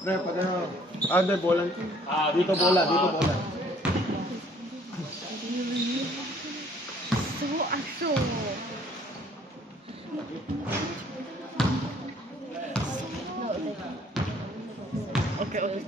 Pre, pag ano. Hindi, bola. Dito bola, dito bola. So aso. Okay, okay.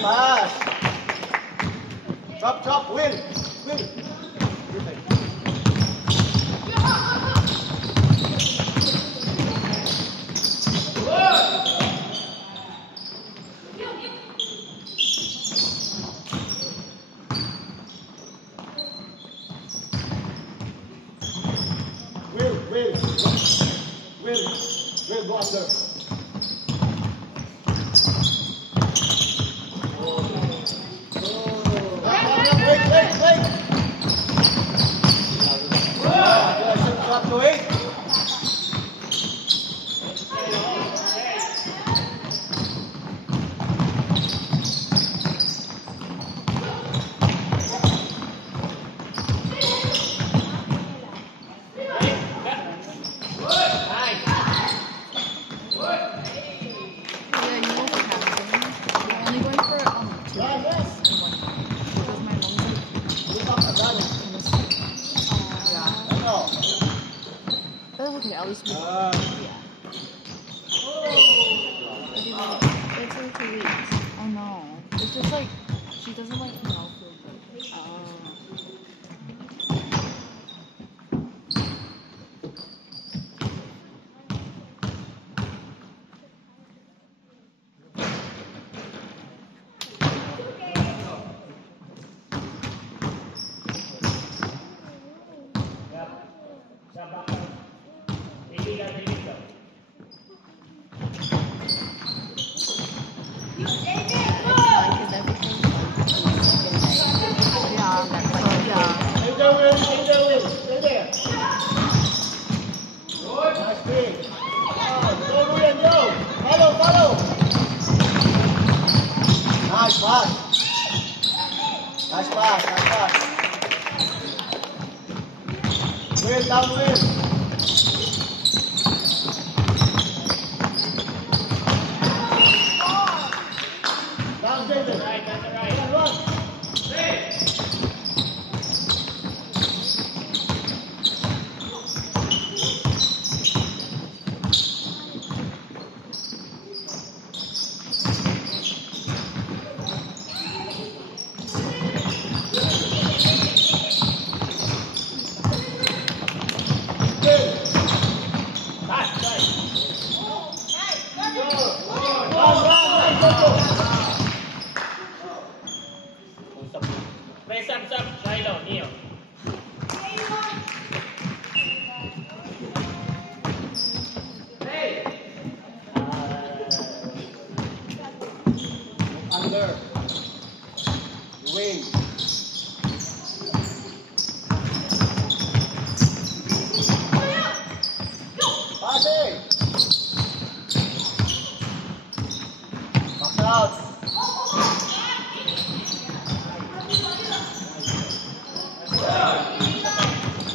Pass. Chop, Will. Will, go after. Okay, at least yeah. It's like 2 weeks. I know. It's just like she doesn't like feel good. Nice pass. Will, down Will. Down David. Right, that's right. Run.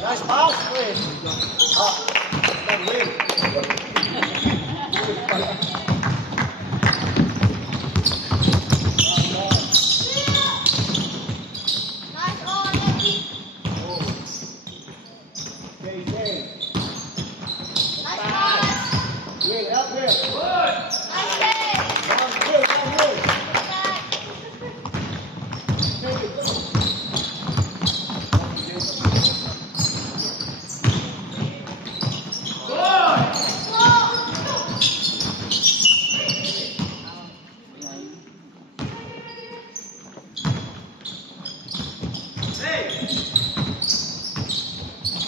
Nice pass, Chris. That win.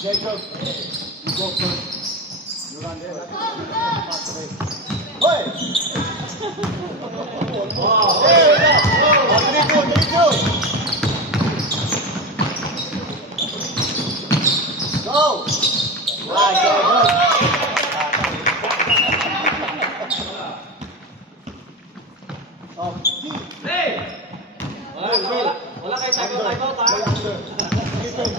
Jacob, you go first. You run there. Pass away. Hey! There we go. 3-2. Go! Right, go. Hey! Wala kayo tayo pa. Defense.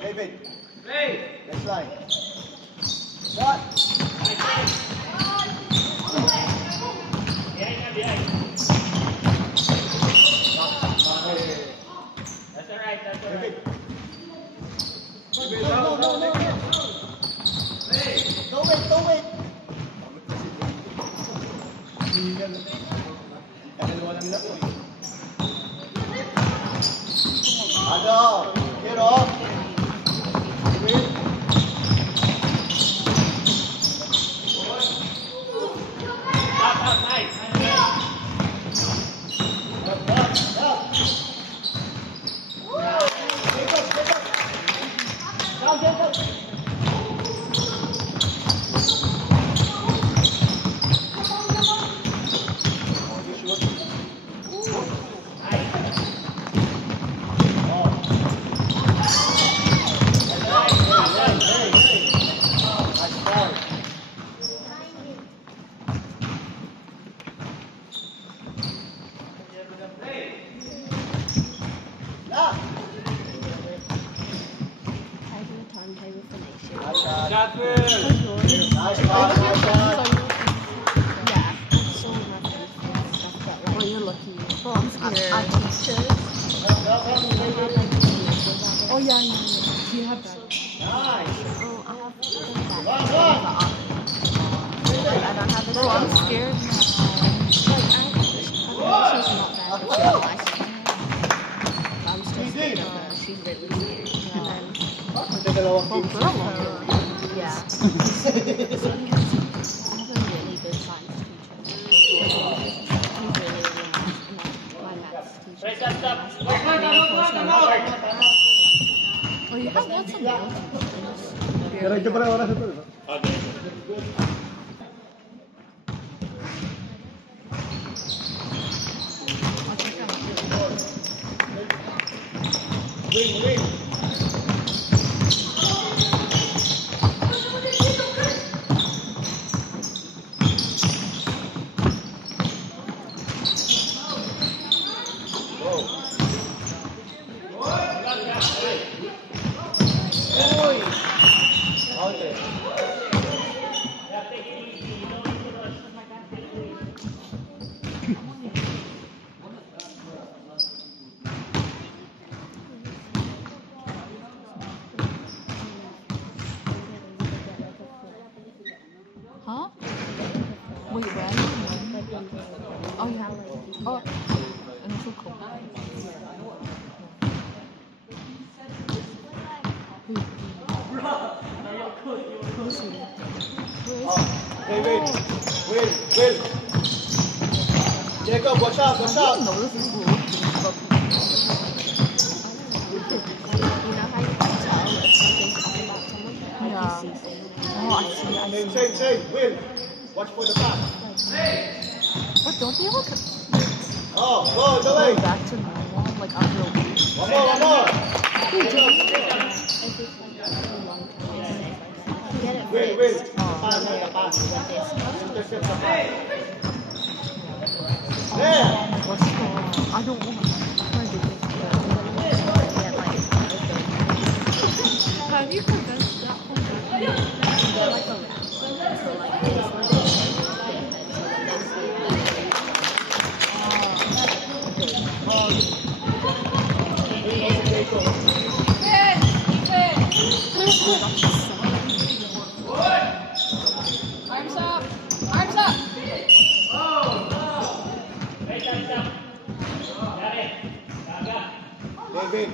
David. Next line. Shot. That's all right. David. Don't wait. Ada, get off. Oh yeah. You have that. I don't have it. Bro, I'm scared. She's not bad. I'm still scared of her. She's really scared. Yeah. I have a really good science teacher. He's really nice. My maths teacher. Oh, you have lots of notes. Diretso pala oras ito, di ba? Win. Huh? Wait, where? Oh, you have oh, and so cool. David, Will. Jacob, watch out. I didn't know this is working, but you know how you can tell if something's talking about someone? Yeah. Yeah. Oh, I see. Same. Will. Watch for the pass. But don't they look Oh, go the way. back to normal, like after a week? One more. Get it Will. fixed. Pass. Intercept the pass. What's going on? I don't want to do this. Have you convinced that one? Get like a wrap. So like this one. Arms up! Arms up! David.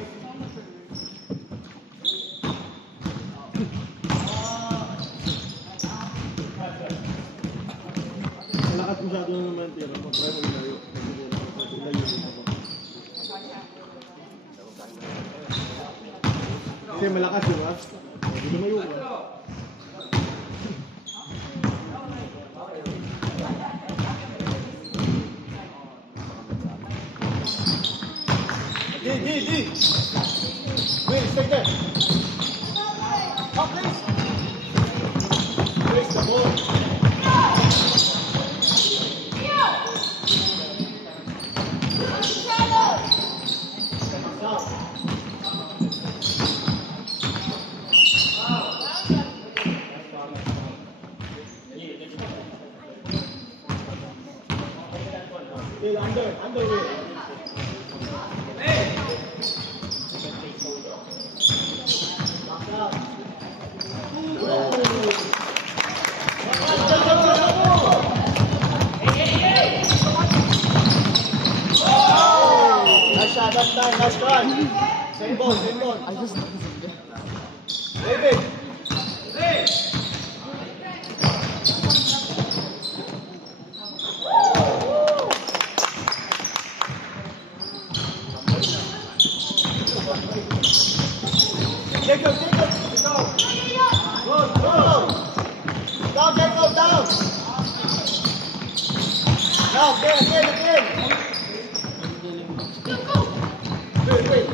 Malakas masyado naman tira. Mag-try mo ilayo. Ilayo din ako. Kasi malakas yun, ha? Hindi lumayo ka. D. Will, stay there. Up, please. Place the ball. Still under Will. Nice shot, that time, nice try. Same ball. I just David. Jacob. Go. Down, Jacob, down. Now, again. Wait.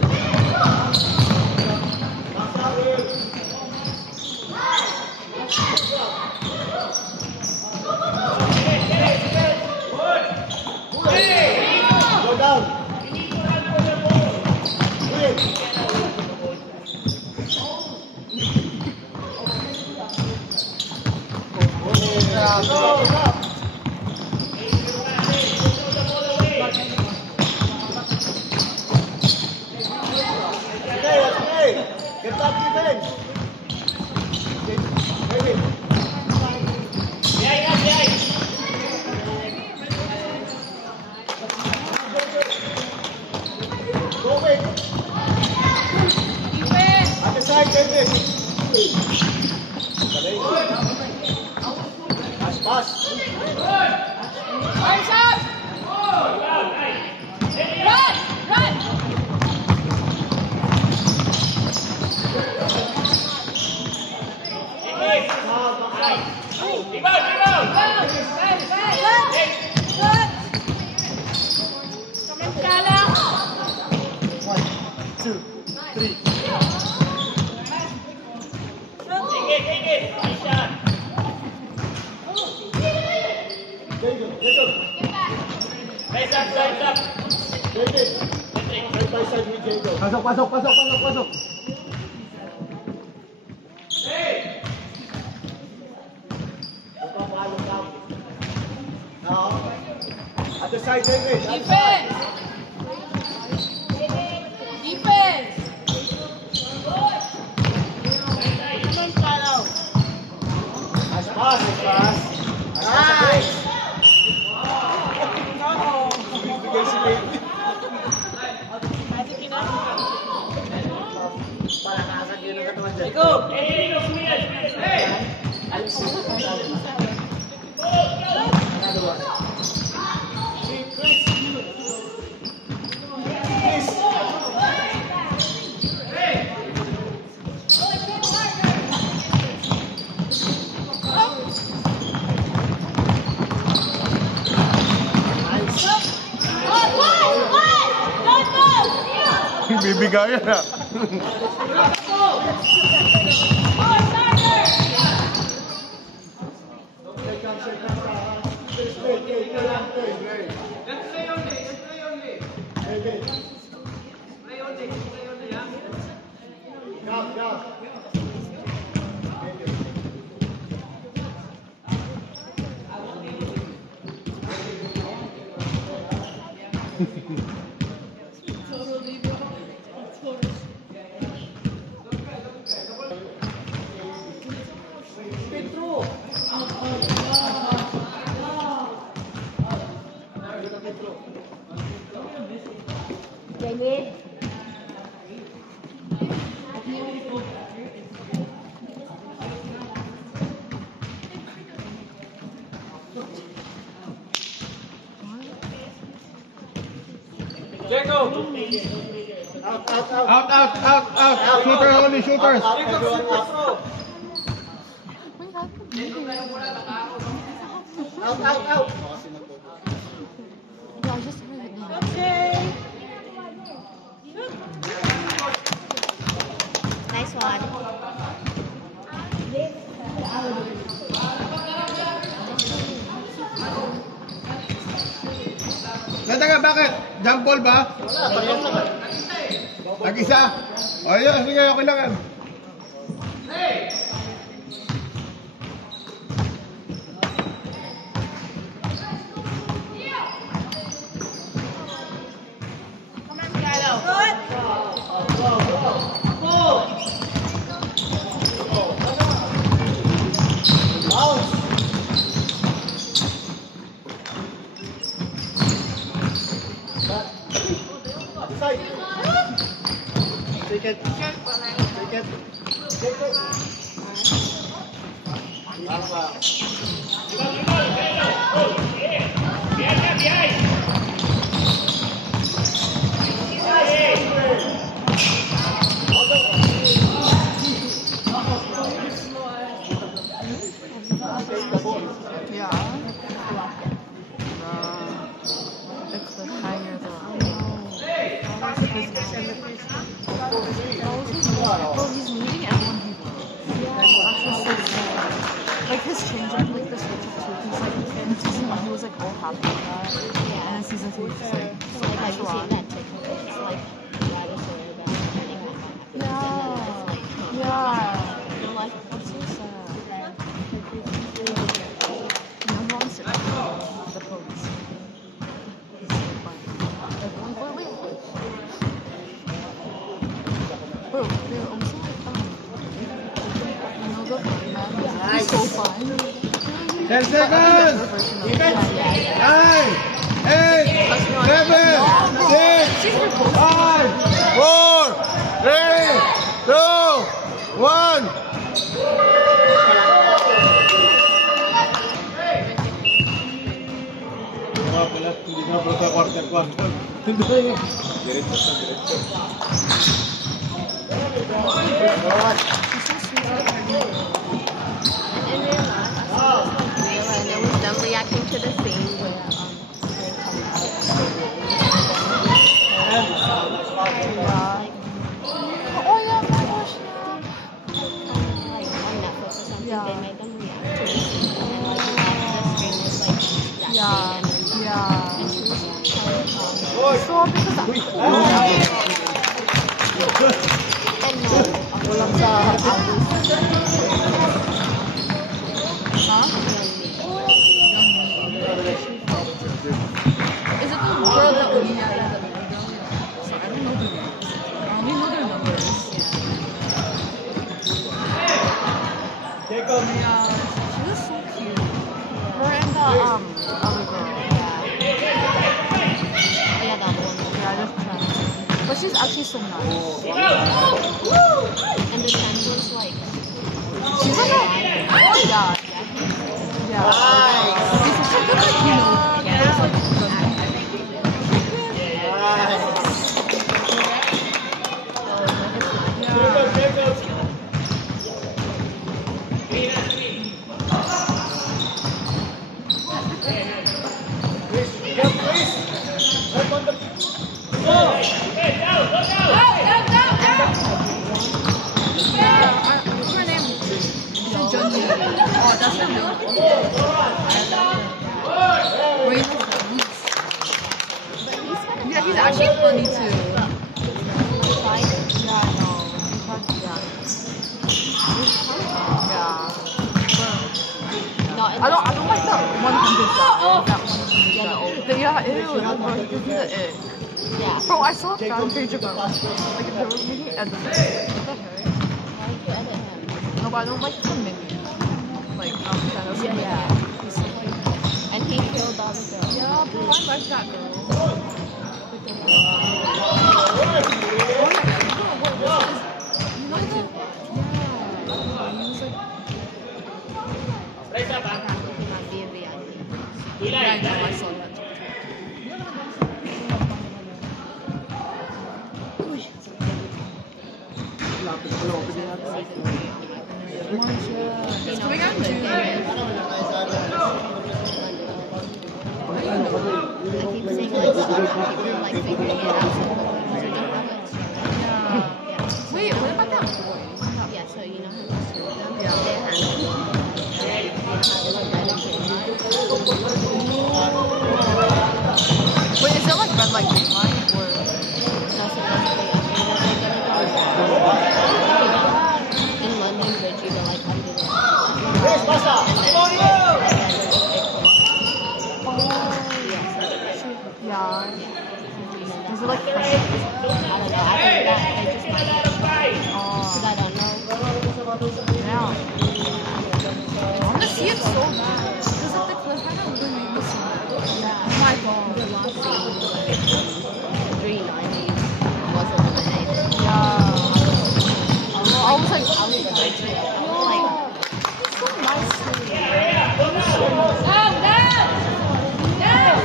Go down. Okay. Get back defense. David. Go away. At the side, David. Pass. Arms up! Run! Pasok. Now, at the side, David. Defense! Nice pass. Nice. Bigay si David. ligaya na. Out. Shooter only, shooters. Out. Yeah, I just heard it now. Okay. Nice one. Nataga, bakit? Jump ball ba? Nag-isa? O yun, sige, okay lang yan. Take it. Well, he's meeting everyone he loves. Like his change up, like the switch up too. He's like in season 1 he was like all happy with that. Yeah. And in season 2 he's just like Have you seen that TikTok? It's like Dinosaur about turning on my happiness, and then it's like, You're like, what's so sad? No one's the police. It's so funny. Wait. Bro, they're also like, the man. He's so fun. 10 seconds! 9, 8, 7, 6, 5, 4, 3, 2, 1. Hindi na po sa quarter. Diretso. in real life, and it was them reacting to the scene where Oh yeah, my gosh. like on Netflix or something, they made them react to the scene, and like the screen was like that scene, and she was like, So because and no, walang sa Is it the girl that we had? So I don't know the names. I only know their numbers. Yeah, she was so cute. Her and the other girl. yeah, that one. Yeah, just trying. But she's actually so nice. And the 10 was like, She's like a yeah. She's such a good like there's like Look out! John Lee. Oh, that's him. Wait, he's yeah, he's actually funny too. Like, Yeah, I know. not in I don't like that 100 guy. That 100 Yeah, the old- guy. Yeah, ew, bro, he's the ick. yeah. Bro, I saw a fan page about like they were making edits. What the heck? Why did you edit him? No, but I don't like the minions. Like, Thanos. Yeah, yeah. He's like, and he killed all the girls. Yeah, bro, I like that girl. Raise up, ah. He might be a VIP. Eli, Yeah, I know, I Eli. saw that. It's going on too. I keep saying like people like figuring it out so they don't know it. Yeah. Wait, what about that boy? Yeah, so you know how to sue them? Yeah. They handle it. Wait, is it like red light, green light, or? No, supposedly they're gonna go in London Bridge, you go like under the Raise, pasa. Yeah. Is it like pressure? I don't know. I think that they just might get because I don't know. Yeah. I want to see it so bad. Because like the cliffhanger really made me so mad. Yeah. Oh my god. The last season, 390s was eliminated. Yeah. I was like, I was surprised. Like, it's so nice. Down, down! Down!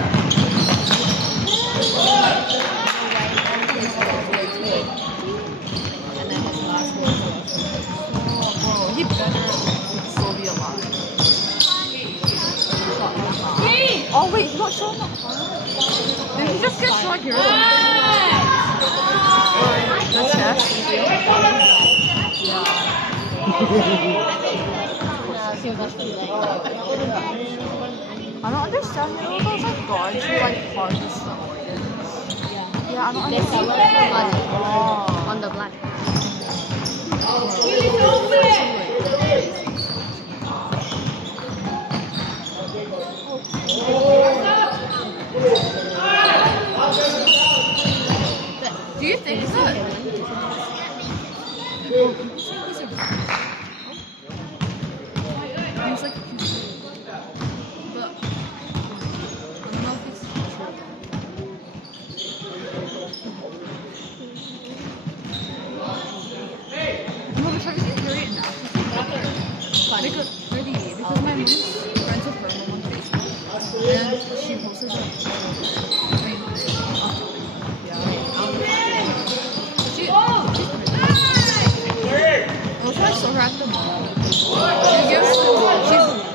and then his last words were Oh, bro, he better still be alive. Oh wait, he got shot in the heart. Did he just get shot here? The chest? she was too late. I don't understand, you know those like guards who like harvest the organs? Yeah. Yeah, I don't They sell understand. it for money Oh. on the black. Do you think that? He's like, but I don't know if it's true. No, but have you seen Harriet now? Funny. Because my mom's friends with her on Facebook, and she posted it. Also, I saw her at the mall.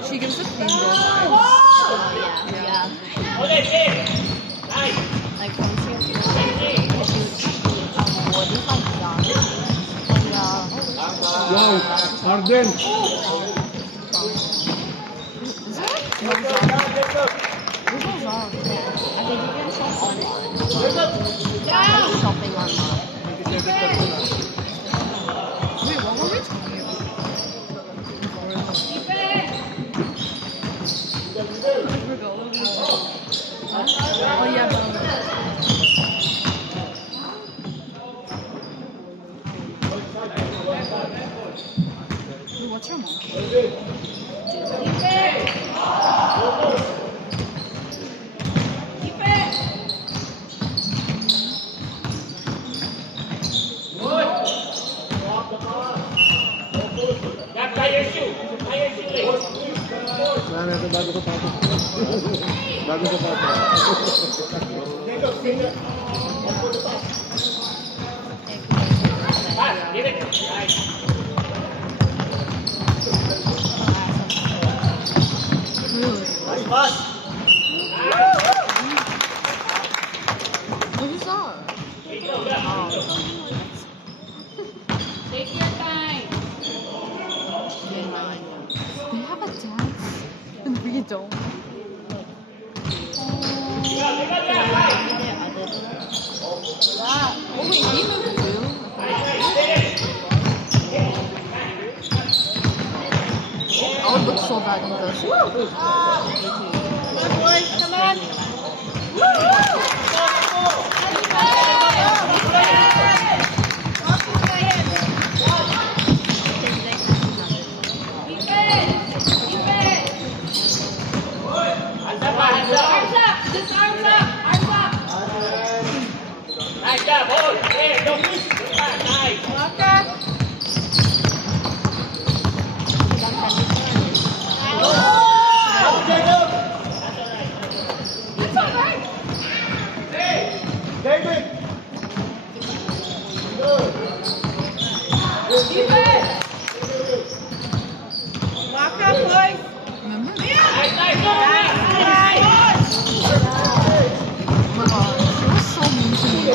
She gives the clean girl vibes. Oh, yeah. Okay, okay. Nice. Like, from she was what is like young. Yeah. Wow, Arden. Is it like Where's Malzahn? I think you can shop online. Yeah. Shopping online. Wait, what were we talking about? Oh yeah, what's your mom? Yeah, tie your shoe. Tie your shoelace. Wala natin bago sapatos. Bago sapatos. Pass, give it. Nice. Nice pass. Who's that? Oh. Take your time. you don't. Oh wait, he moved too. Oh, it looks so bad in this. Come on. Nice job, boy. Yeah, don't push. Nice. David. Remember? Nice, nice, go, nice. Oh my god, she was so mean to me.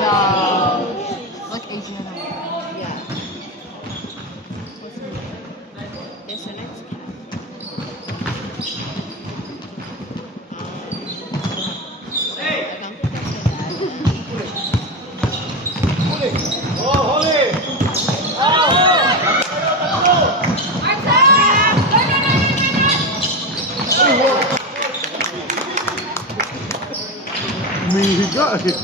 Yeah, like 18 and over. Yeah. What's her name? It's her next cat. I don't think that's her dad. Hold it. Me, he got it.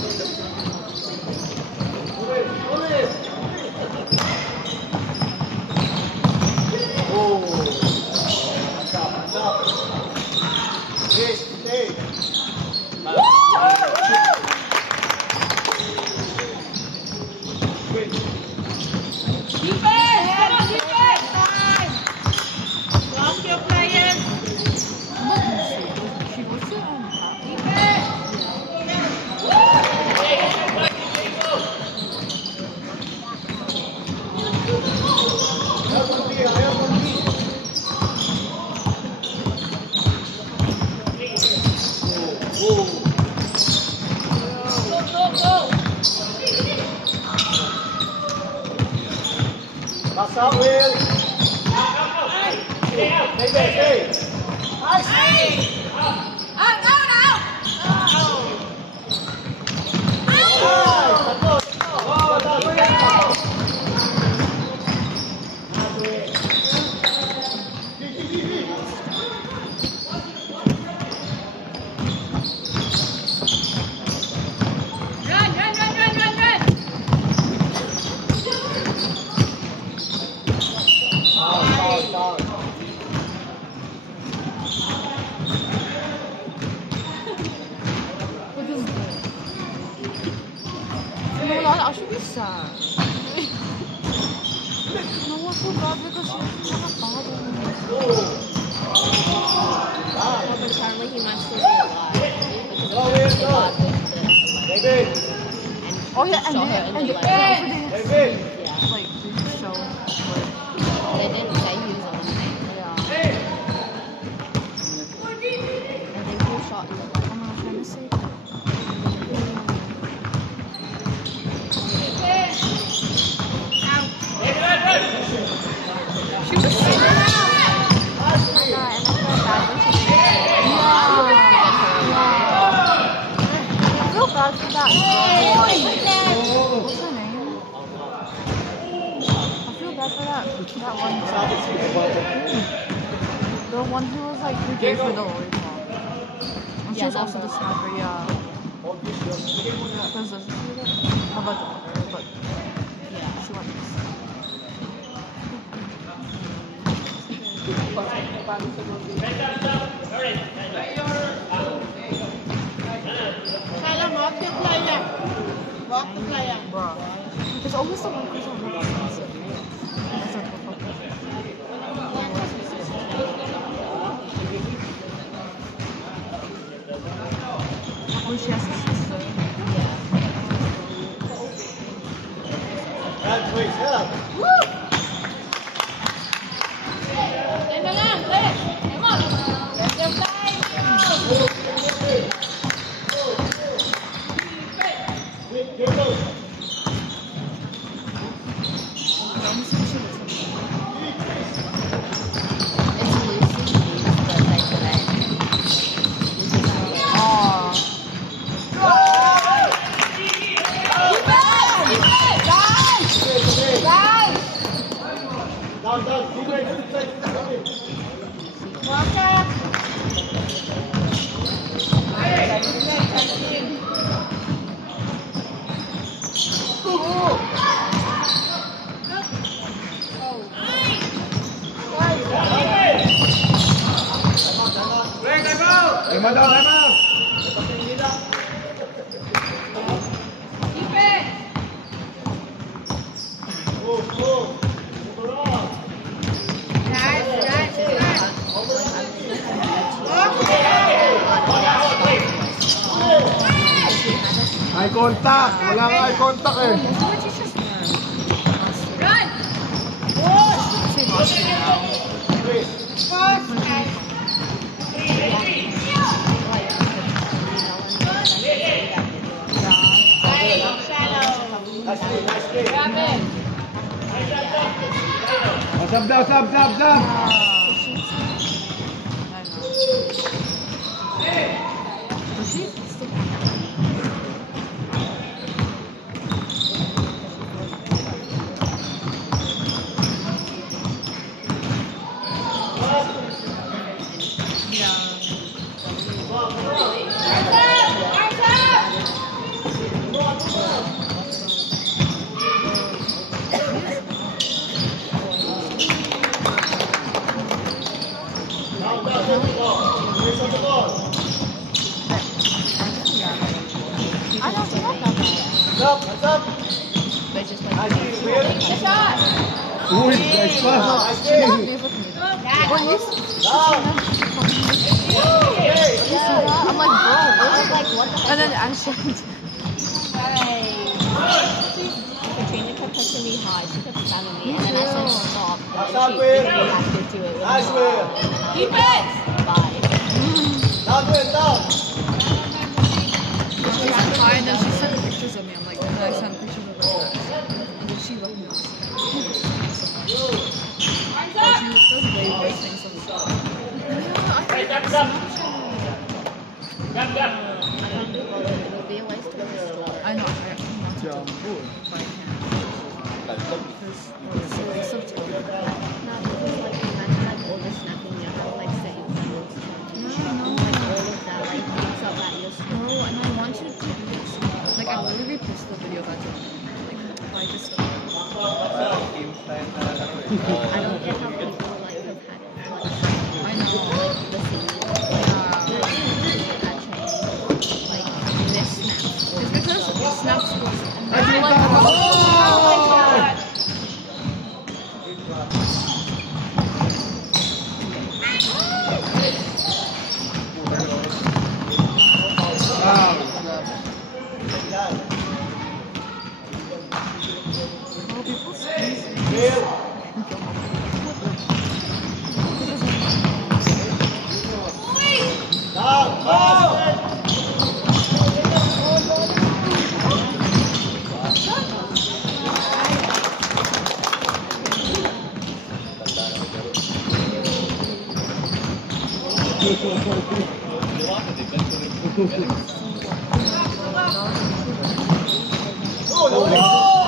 She was so unhappy. Pass out, Will. Stay out. Hey. You know what? I should be sad. No, I feel bad because she's kind of bothering me. Well, but apparently he wants to be alive. Because he got David. Oh yeah, and saw her in then, the and light. David. Yeah. like they show like They didn't say he was eliminated. yeah. I think he was shot in the leg. I'm not trying to say. She was so and I felt bad when she did I feel bad for that girl. What's her name? I feel bad for that one girl. The one who was like who gave her the lollipop. And she Yeah, was that also the girl. sniper, yeah. Because how about the other, but Yeah. she went. Bruh. There's always the one person who looks expensive. That's like the fuck. Oh, she has a sister. Brad, please, head up. Eye contact! Wala nga eye contact eh. Sab daw, sab! I don't feel like that. They just like Uy, nice pass! I'm like, bro. like what the And then Anshan. Katrina kept pushing me hard. She kept spamming me, and then I said stop. And then she really reacted to it. Defense! Bye. She said hi, and then she sent pictures of me. I'm like, and then I sent pictures of her. And then she left me. She does way worse things than stuff. It would be a waste of this store. I know. I want to jump, but I can't. It's so terrible. No, because like imagine like all the snapping you have like same things. Like all of that like mix up at your store. No, and I want you to do this. Like, I literally posted the video that you like, if I just. I don't get how people like have had like I know. like the scene. Like this snaps. It's because snaps was. I think that- Oh, people squeeze.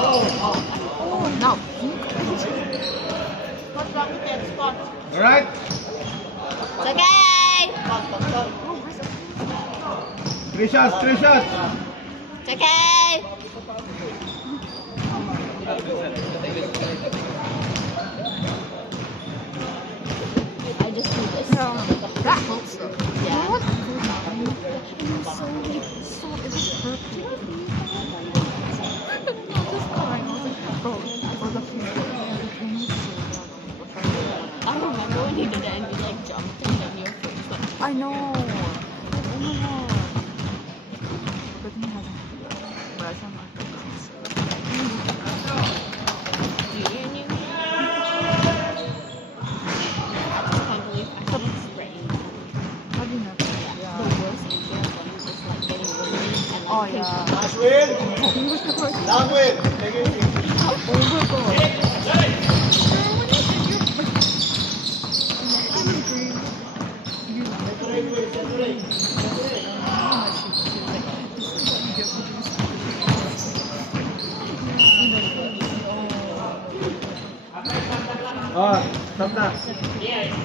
Oh, no. All right. It's okay. Three shots. It's okay. I just do this. No, that helps though. Yeah. What? So is it perfect? I'm just crying. I was like, bro, for the future. I remember when he did it and you like jumped and then your foot just went. I know. Oh my god. But he hasn't. But I sound like this. Do you hear me? I can't believe I haven't sprained. How do you know? The worst thing is when you just like getting wounded and like Oh pinching. yeah. Win. He was the first. Long win. Take it easy. Oh my god. Oh, stop na. Yeah.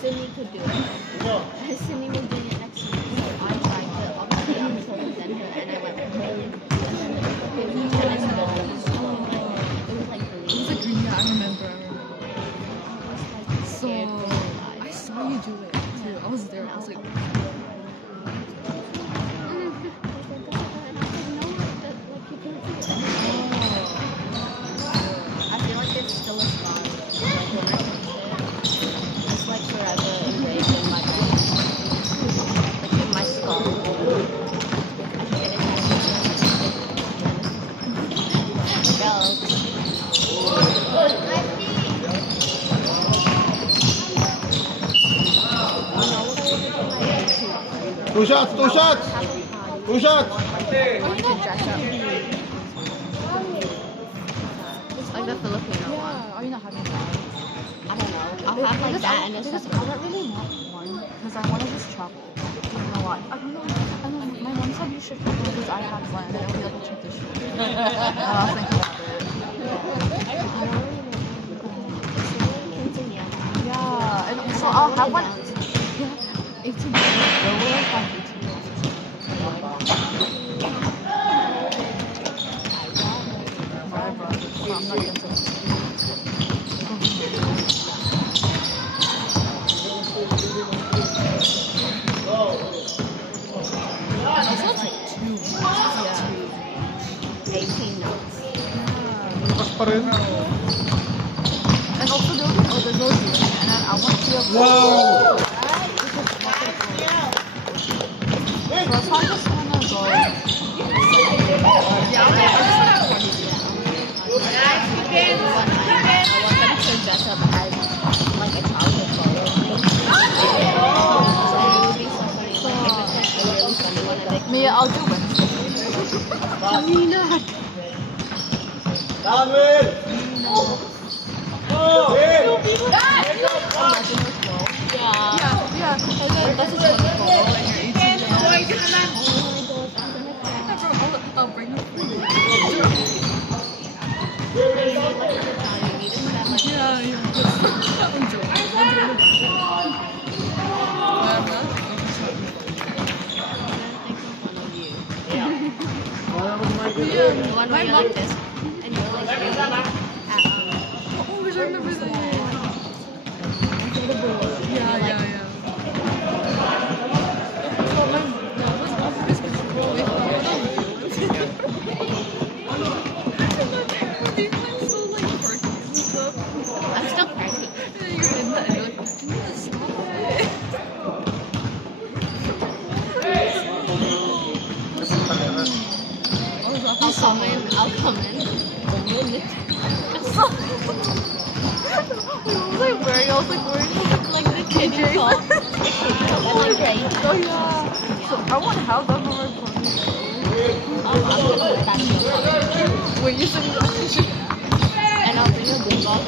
Sydney could do it. Sydney was doing it next to me, so I tried to upgrade until the center, and I went home. And then it was tennis ball. It was like green. I remember. I was like So. scared. how you do it too. I was there. I was like, I feel like it's still a scar. Like when I finished it, it's like forever engraved in my brain. Like in my skull. I forget it. Two shots, two shots, two shots. Like the Filipino one. yeah, are you not having that? I don't know. I'll have like that and it's because just I don't really want one because I want to just travel. I don't know why. I don't know. I don't know. My mom said you should travel because I have one and I feel like I should this shit. I was thinking about it. Yeah, and so I'll have one. Yeah, 18 months. We're like on 18 months. Whatever. So I'm not into it. Also, it's like 2 months. Yeah. 18 notes. Lakas pa rin. And also there's no ceiling, and then I want to feel Wow! So if I just wanna go, Dress up as like a childhood photo. So it would be so funny. Like if it's like a really funny one and they Mia, I'll do Wednesday. Down, Will! Oh! Will! Yeah. And then that's just one photo, and you're 18. I'll bring you food. Yeah. I'm joking. One where you're like this, and you're like really at Oh, I remember that. Yeah. I'm still pregnant. You're in that, and you're like, can you just stop it? I'll come in. I was like wearing Like the kiddie top. Oh yeah. So I want to have that for my ponytail. I'm gonna put that in the top. Wait, you said you And I'll bring a big box